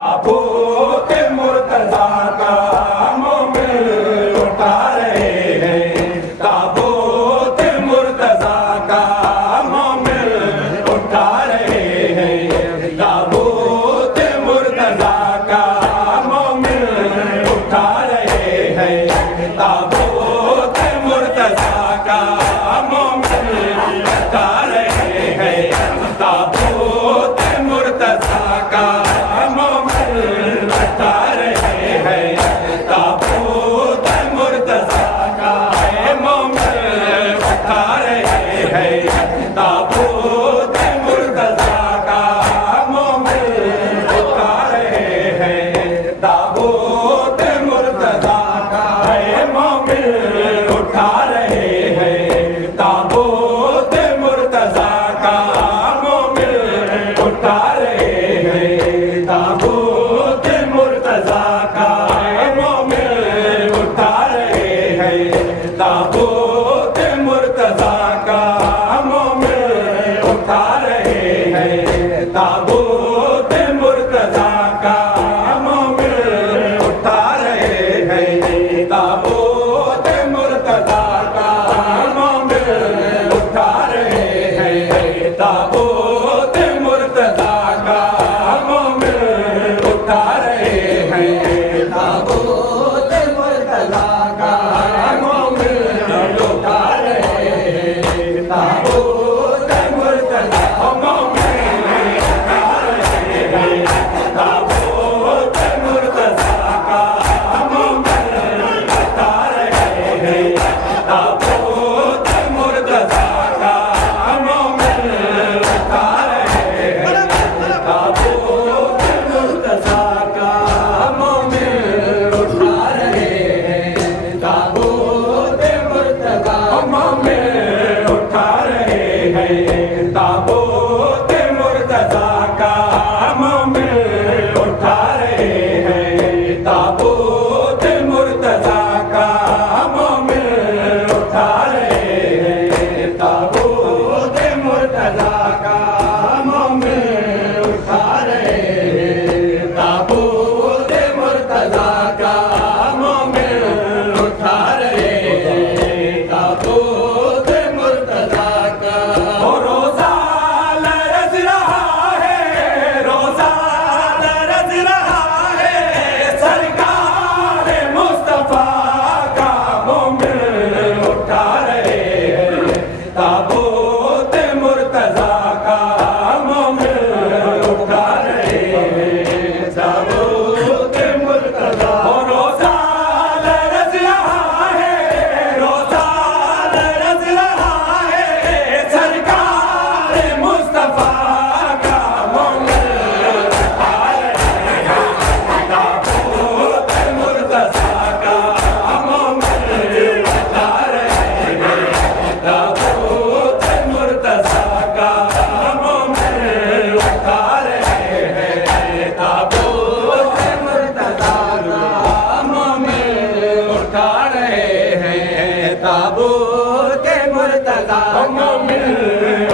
ताबूत मुर्तज़ा का मोमिन उठा रहे हैं। ताबूत मुर्तज़ा का मोमिन उठा रहे हैं। ताबूत मुर्तज़ा का मोमिन उठा रहे हैं। ताबूत मुर्तज़ा का मोमिन उठा रहे हैं। ताबूत मुर्तज़ा का उठा रहे हैं। ताबूत मुर्तज़ा का मोमिन उठा रहे हैं। ताबूत मुर्तज़ा का मोमिन उठा रहे हैं। ताबूत मुर्तज़ा का मोमिन उठा रहे हैं। ताबूत मुर्तज़ा का मोमिन उठा रहे हैं। ताबूत मुर्तज़ा का मोमिन उठा रहे हैं। ताबूत मुर्तज़ा का मोमिन उठा रहे हैं। ताबूत मुर्तज़ा का मोमिन उठा रहे हैं। ताबूत मुर्तज़ा का मोमिन उठा रहे हैं। ताबूत मुर्तज़ा का मोमिन उठा रहे हैं। ताबूत मुर्तज़ा का मोमिन उठा रहे हैं। ताबूत मुर्तज़ा मोमिन उठा रहे हैं। ताबूत मुर्तज़ा का मोमिन उठा रहे हैं। ताबूत मुर्तज़ा का मोमिन उठा रहे हैं। ताबूत मुर्तज़ा का मोमिन उठा रहे हैं। ताबूत मुर्तज़ा मोमिन उठा रहे हैं। ताबूत मुर्तज़ा का मोमिन उठा रहे हैं। ताबूत मुर्तज़ा का मोमिन उठा रहे हैं। ताबूत मुर्तज़ा का मोमिन उठा रहे हैं। ताबूत मुर्तज़ा का मोमिन उठा रहे हैं। ताबूत मुर्तज़ा का रोज़ा लरज़ रहा है। रोज़ा लरज़ रहा है। सरकार मुस्तफ़ा का मोमिन उठा रहे हैं। ताबूत मुर्तज़ा का मोमिन उठा रहे हैं। ताबूत मुर्तज़ा रोज़ा लरज़ रहा है। रोज़ा लरज़ रहा है। सरकार मुस्तफ़ा का मोमिन उठा रहे हैं। ताबूत मुर्तज़ा का मोमिन उठा रहे हैं। ताबूत मुर्तज़ा का मोमिन उठा रहे हैं। ताबूत मुर्तज़ा का मोमिन उठा रहे हैं। ताबूत मुर्तज़ा मोमिन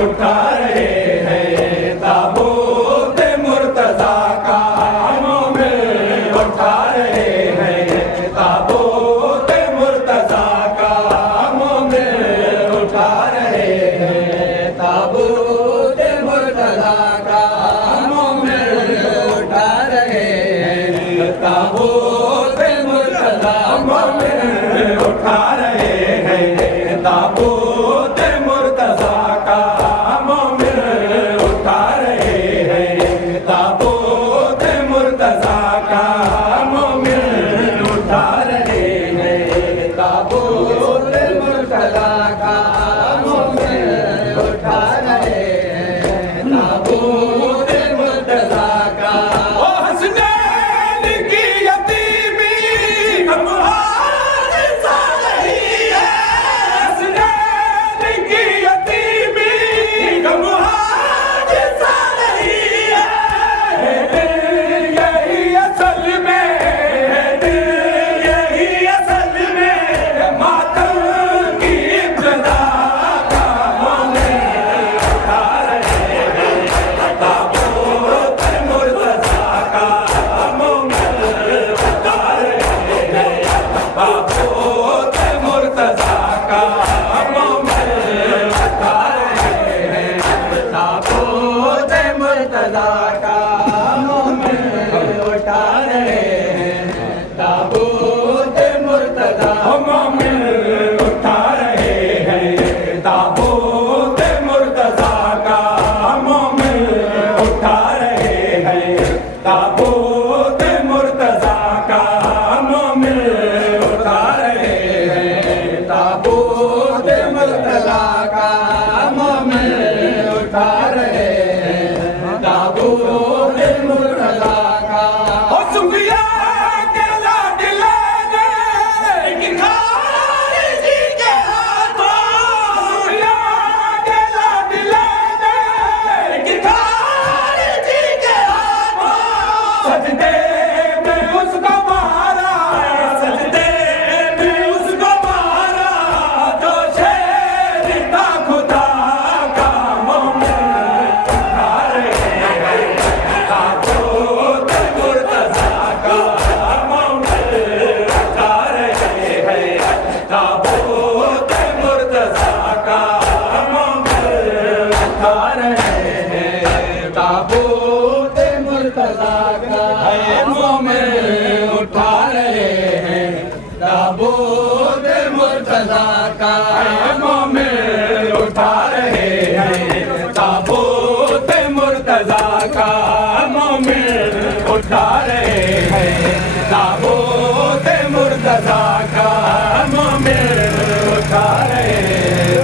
उठा रहे हैं। ताबूत मुर्तज़ा का मोमिन उठा रहे हैं। ताबूत मुर्तज़ा का मोमिन उठा रहे हैं। ताबूत मुर्तज़ा का मोमिन उठा रहे हैं। ताबूत मुर्तज़ा मोमिन उठा रहे हैं। ताबूत मुर्तज़ा का मोमिन उठा रहे हैं। ताबूत मुर्तज़ा का मोमिन उठा रहे हैं। ताबूत मुर्तज़ा का मोमिन उठा रहे हैं। ताबूत मुर्तज़ा का ओ हसनैन की यतीमी अमहार सारी ताबूत मुर्तजा का मोमिन उठा रहे हैं, ताबूत मुर्तजा का मोमिन उठा रहे हैं, ताबूत मुर्तजा का। और सुफिया के लाडले ने एक खारिजी के हाथों, सुफिया के लाडले ने एक खारिजी के हाथों सजदे में उसको मारा, सजदे में उसको मारा, तो शेर था खुदा का मोमिन उठा रहे हैं, ताबूत मुर्तजा का मोमिन उठा रहे हैं, ताबूत मुर्तजा का मोमिन उठा रहे हैं, ताबूत मुर्तजा का मोमिन उठा रहे हैं, ताबूत मुर्तजा का मोमिन उठा रहे हैं, ताबूत मुर्तजा का मोमिन उठा रहे हैं, ताबूत मुर्तजा का मोमिन उठा रहे हैं,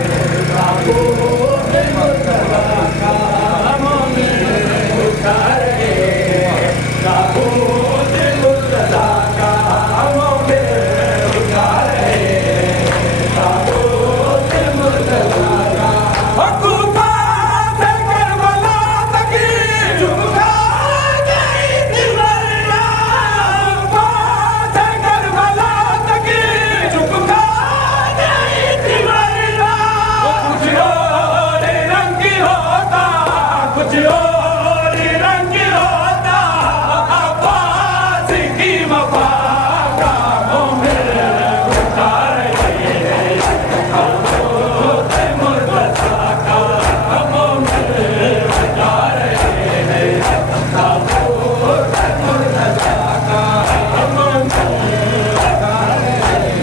ताबूत मुर्तजा का मोमिन उठा रहे हैं, ताबूत मुर्तजा का मोमिन उठा रहे हैं, ताबूत मुर्तजा का। और कूफा से करबला तक झुका गई थी वरना, कूफा से करबला तक झुका गई थी वरना। कुछ और रंग होता, कुछ और रंग होता, अब्बास की वफा का मोमिन उठा रहे हैं, ताबूत मुर्तजा का मोमिन उठा रहे हैं, ताबूत मुर्तजा का मोमिन उठा रहे हैं,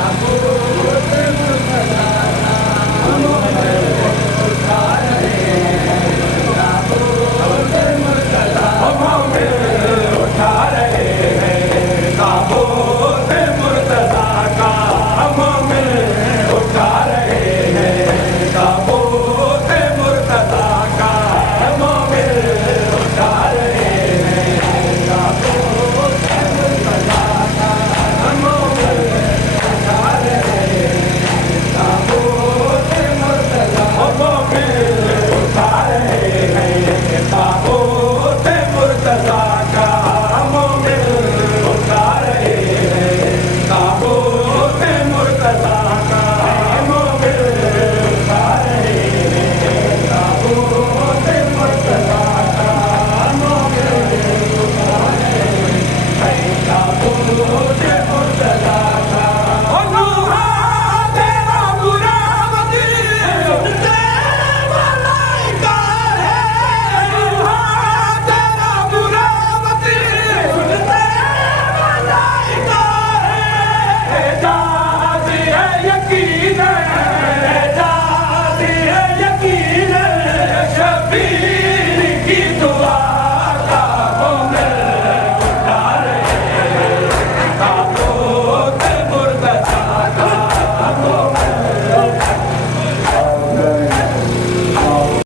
ताबूत मुर्तजा का मोमिन उठा रहे हैं, ताबूत मुर्तजा मोमिन उठा रहे हैं, ताबूत मुर्तजा का मोमिन उठा रहे हैं, ताबूत मुर्तजा का मोमिन उठा रहे हैं, ताबूत मुर्तजा का मोमिन उठा रहे हैं, ताबूत मुर्तजा मोमिन उठा रहे हैं, ताबूत मुर्तजा का मोमिन उठा रहे हैं, ताबूत मुर्तजा का मोमिन उठा रहे हैं, ताबूत मुर्तजा का मोमिन उठा रहे हैं, ताबूत मुर्तजा का। ओ नूहा तेरा बुरा वक़्त सुनते मलाइका है, नूहा तेरा बुरा वक़्त सुनते मलाइका है, एजाज़ है यकीन है,